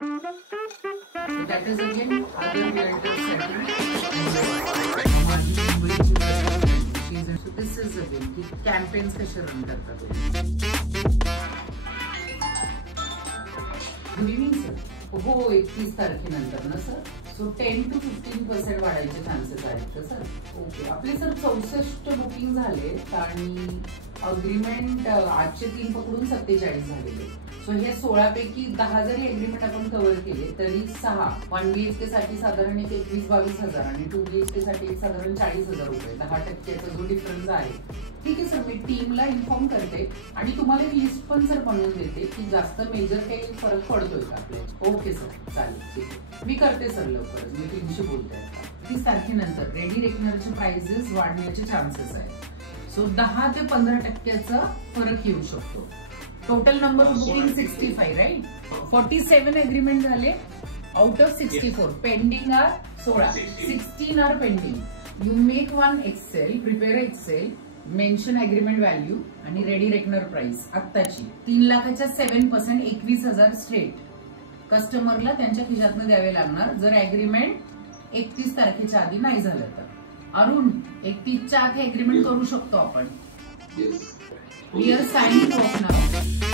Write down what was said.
So that is again other realtor setting. So this is again की campaigns कसे run करतात. Good evening sir. हो 31 तारखेनंतर ना सर. सो 10 to 15% वाढायचे चान्सेस आहेत का सर? ओके. आपले सर 64 बुकिंग झाले आणि अग्रीमेंट आजचे 3 पकडून 47 झालेले. सो हे 16 पैकी 10 जरी अग्रीमेंट आपण कव्हर केले तरी 6 1 BHK साठी साधारण 21-22 हजार आणि 2 BHK साठी साधारण 40,000 रुपये. 10% जो डिफरन्स आहे. ठीक आहे सर, मी टीमला इन्फॉर्म करते आणि तुम्हाला लिस्ट पण सर बनवून देते की जास्त मेजर काही फरक पडतोय का आपल्याला. ओके सर, चालेल, ठीक आहे. मी करते सर लवकरच. मी टीमशी बोलते आता. 30 तारखेनंतर रेडी रेकनरचे प्राइसेस वाढण्याचे चान्सेस आहेत. सो 10 ते 15% फरक येऊ शकतो. Total number of booking 65 right. 47 agreement झाले out of 64. Pending are 16. 16 are pending. You make one Excel, prepare Excel, mention agreement value आणि रेडी रेकनर प्राइस आत्ताची 3 लाखाच्या 7% 21,000 स्ट्रेट कस्टमरला त्यांच्या खिशातनं द्यावे लागणार जर अग्रीमेंट 31 तारखेच्या आधी नाही झालं तर. अरुण, 31च्या आधी अग्रीमेंट करू शकतो आपण. We are signing off now.